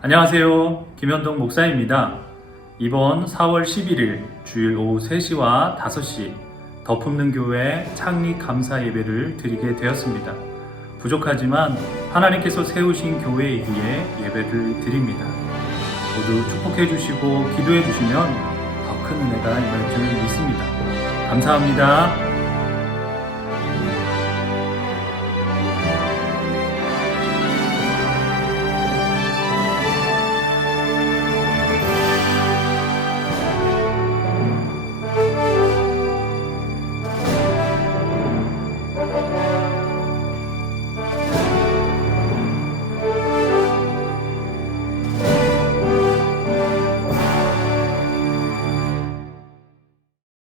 안녕하세요. 김현동 목사입니다. 이번 4월 11일 주일 오후 3시와 5시 더 품는 교회 창립 감사 예배를 드리게 되었습니다. 부족하지만 하나님께서 세우신 교회이기에 예배를 드립니다. 모두 축복해 주시고 기도해 주시면 더 큰 은혜가 임할 줄 믿습니다. 감사합니다.